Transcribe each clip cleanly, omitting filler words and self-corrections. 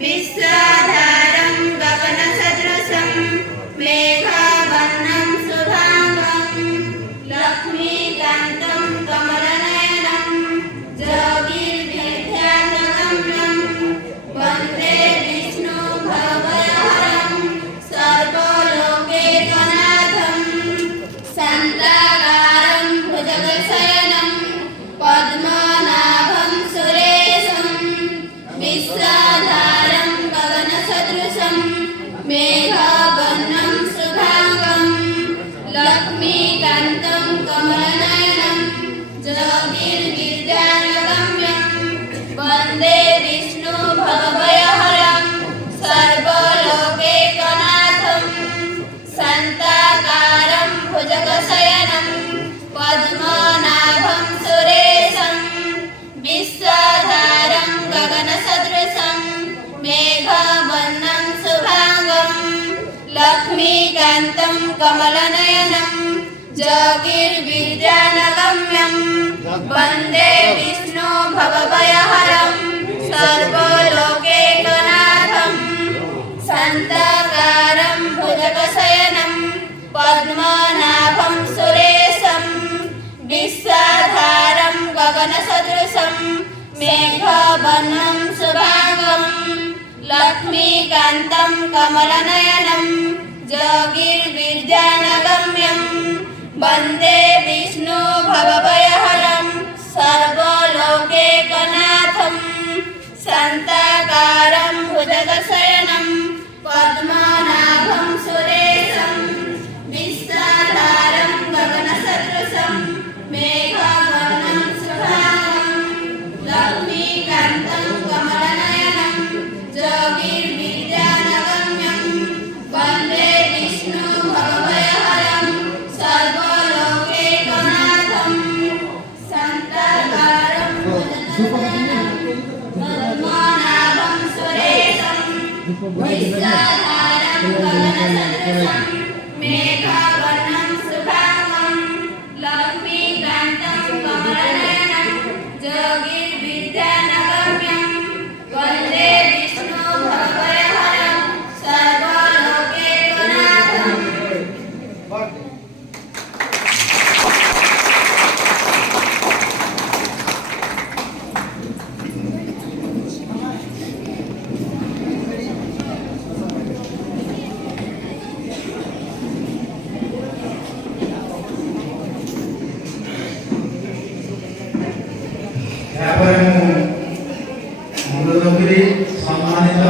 विश्वाधारं गगनसदृशं मेघावर्णं शुभांगं लक्ष्मीकान्तं कमलनयनं योगिर्विद्यानगम्यं वन्दे विष्णुभवभयहरं सर्वलोकैकनाथं शान्ताकारं भुजगशयनं पद्मनाभं सुरेशं विश्वाधारं गगनसदृशं मेघावर्णं शुभांगं लक्ष्मीकान्तं कमलनयनं योगिर्विद्यानगम्यं वन्दे विष्णुभवभयहरं सर्वलोकैकनाथं शान्ताकारं भुजगशयनं पद्मनाभं सुरेशं विश्वाधारं गगनसदृशं मेघावर्णं शुभांगं लक्ष्मीकान्तं कमलनयनं योगिर्विद्यानगम्यं वन्दे विष्णुभवभयहरं सर्वलोकैकनाथं शान्ताकारं भुजगशयनं पद्मनाभं सुरेशं विश्वाधारं गगनसदृशं मेघावर्णं शुभांगं लक्ष्मीकान्तं कमलनयनं योगिर्विद्यानगम्यं वन्दे विष्णुभवभयहरं सर्वलोकैकनाथं शान्ताकारं भुजगशयनं पद्मनाभं सुरेशं विश्वाधारं गगनसदृशं मेघावर्णं शुभांगं लक्ष्मीकान्तं कमलनयनं योगिर्विद्यानगम्यं वन्दे विष्णुभवभयहरं सर्वलोकैकनाथं शान्ताकारं भुजगशयनं पद्मनाभं सुरेशं विश्वाधारं गगनसदृशं मेघावर्णं शुभांगं लक्ष्मीकान्तं कमलनयनं योगिर्विद्यानगम्यं वन्दे विष्णुभवभयहरं सर्वलोकैकनाथं সম্মানিত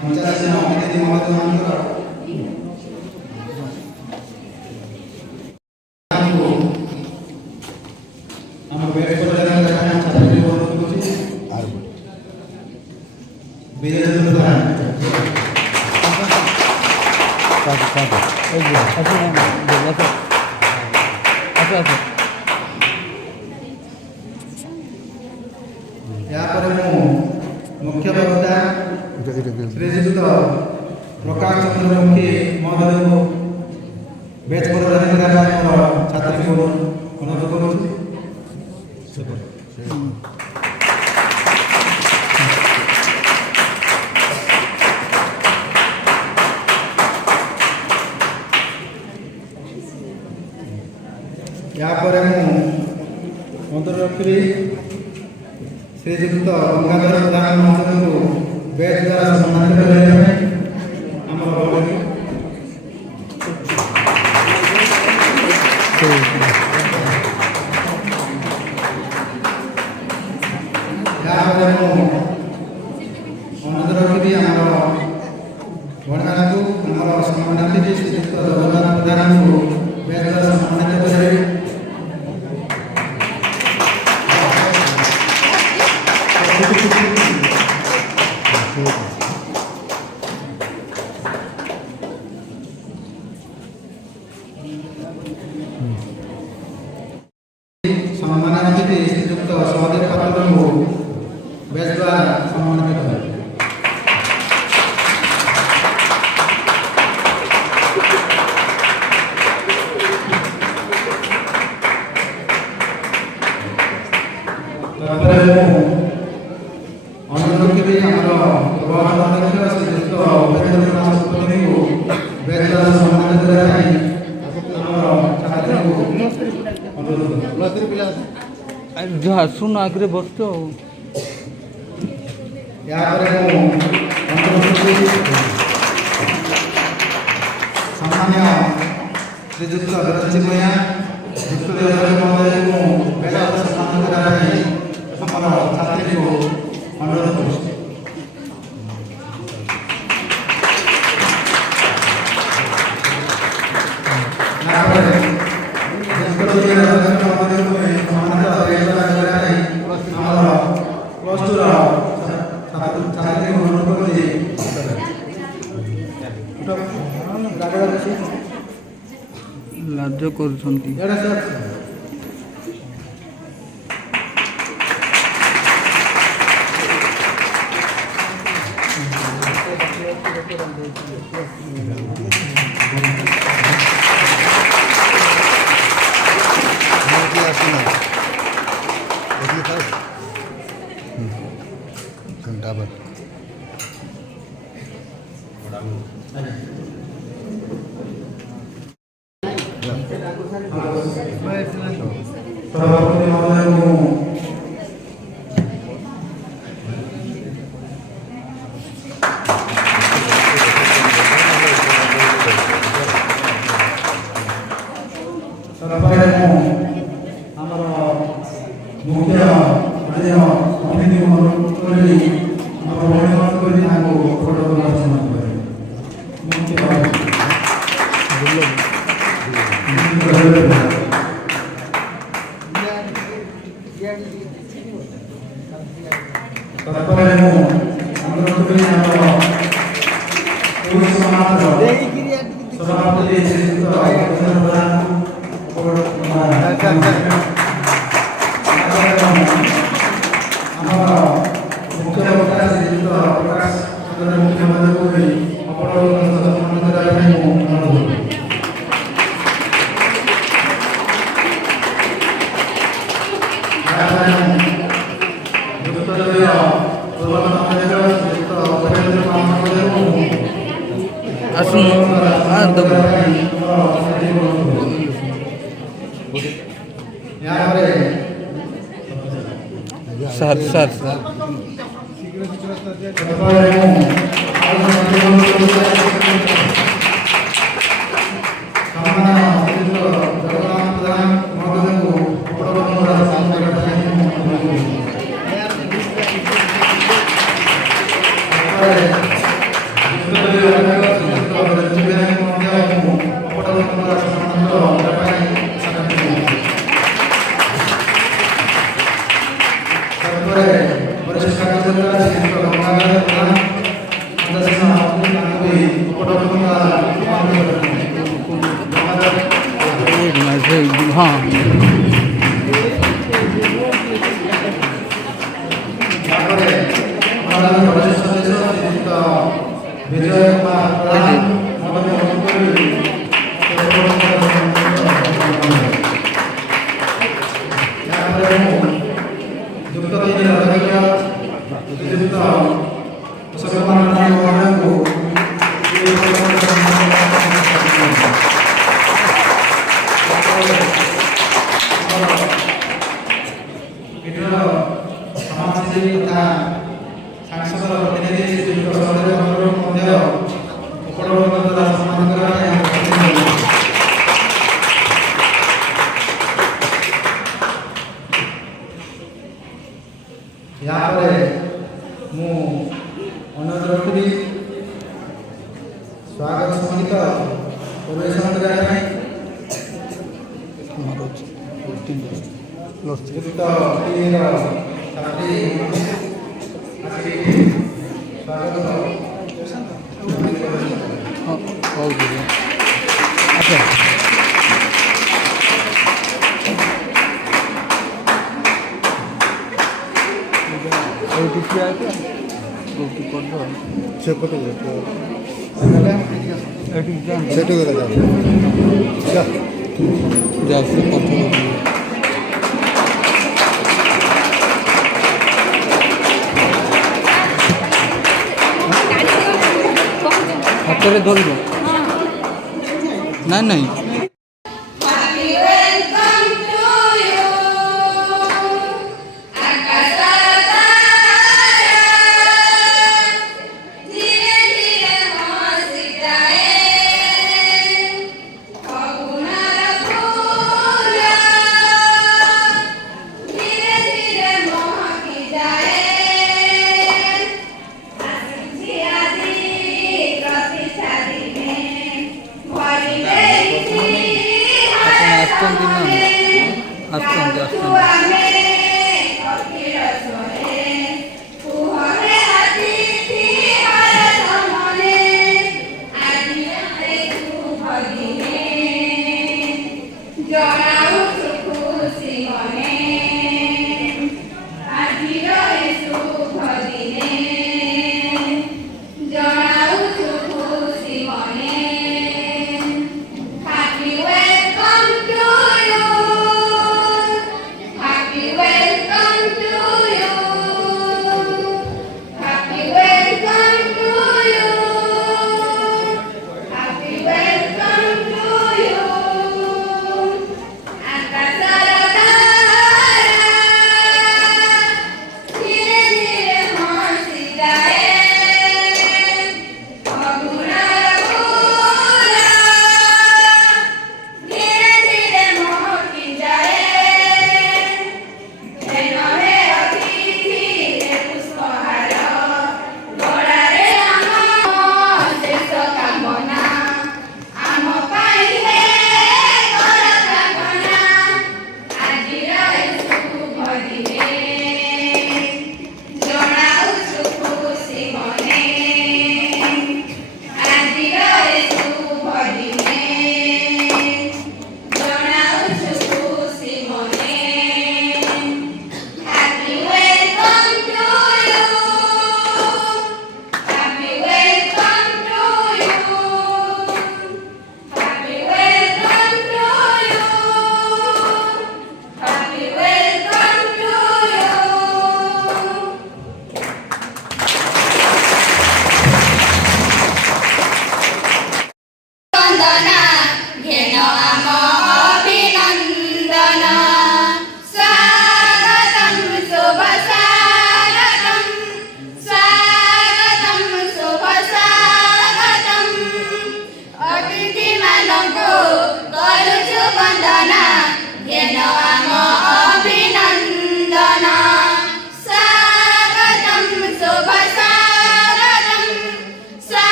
মঞ্চাসীন অতিথি মহোদয়ଙ୍କର ଆମ ବେଳପରଜନ ଛାତ୍ରୀ ଅନୁରୋଧ କରୁଛି ବୀରେନ୍ଦ୍ର ପ୍ରଧାନ यापर मुख्य वक्ता श्रीजुक्त प्रकाश चंद्र मुखी महोदय को बेच पर छात्री को अनुरोध करूँ यापर अंतर रखी श्रीजुक्त गंगाधर प्रधान महोदय को बेच द्वारा सम्मानित करने अनुरोध रखी भणिमान को सम्मानित श्रीजुक्त जगन्नाथ प्रधान को बेच द्वारा सम्मानित करें सम्मान अतिथि श्रीजुक्त सहदेव पात्र को बेच द्वारा सम्मानित करें ଅନୁରୋଧ କରି ଆମର ପ୍ରଭାତ ଅଧ୍ୟକ୍ଷ ଶ୍ରୀଯୁକ୍ତ ଉପେନ୍ଦ୍ର କୁମାର ଶତପଥୀଙ୍କୁ ବ୍ୟାଚ୍ ଦ୍ୱାରା ସମ୍ମାନିତ କରିବା ପାଇଁ ଆମର ଛାତ୍ରଙ୍କୁ ଅନୁରୋଧ ଯାହା ଆସୁନ ଆଗରେ ବସୁଛ ଆଉ ଏହାପରେ ମୁଁ ଅନୁରୋଧ କରି ସମ୍ମାନୀୟ ଶ୍ରୀଯୁକ୍ତ ବିରଞ୍ଜି ଭୂୟାଁ ଯୁକ୍ତ ମହୋଦୟଙ୍କୁ ବ୍ୟାଚ୍ ଦ୍ୱାରା ସମ୍ମାନିତ କରିବା ପାଇଁ ଆମର ଛାତ୍ରୀଙ୍କୁ ଅନୁରୋଧ କରୁଛି। ଲାଜ କରୁଛନ୍ତି। ସଭାପତି ମହୋଦୟଙ୍କୁ ତାପରେ ମୁଁ ଆମର ମୁଖ୍ୟ ଅତିଥିଙ୍କୁ ଅନୁରୋଧ କରି ଆମର ଭଉଣୀମାନଙ୍କୁ କରି ତାଙ୍କୁ ଫଟୋ ସମ୍ମାନ କରିବେ। ତାପରେ ମୁଁ ଅନୁରୋଧ କରି ଆମର ପୁରୁଷ ସମାଜର ସଭାପତି ଶ୍ରୀଯୁକ୍ତ ଉପେନ୍ଦ୍ର ପ୍ରଧାନଙ୍କୁ ଆମର ମୁଖ୍ୟ ବକ୍ତା ଶ୍ରୀଯୁକ୍ତ ପ୍ରକାଶ ଚନ୍ଦ୍ର ମୁଖ୍ୟ ମହୋଦୟଙ୍କୁ ବି ସମ୍ମାନ କରିବା ପାଇଁ ମୁଁ ଅନୁରୋଧ କରୁଛି। ସାର୍ ସାର୍ हाँ स्वागत समित परिवेशन करने ହାତରେ ଧରିବ ନାଇଁ ନାଇଁ Happy welcome to you. ଆକାଶ ତାରା ଧୀରେ ଧୀରେ ହସିଯାଏ। ଫଗୁଣର ଫୁଲ ଧୀରେ ଧୀରେ ମହକିଯାଏ। ଆସୁଛି ଆଜି ପ୍ରତିଷ୍ଠା ଦିନେ ଭରି ଦେଇଛି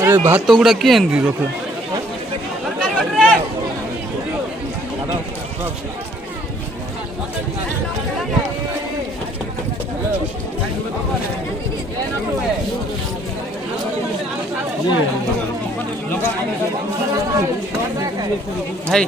ଆରେ ଭାତ ଗୁଡ଼ା କିଏ ଏମିତି ରଖେ? ଭାଇ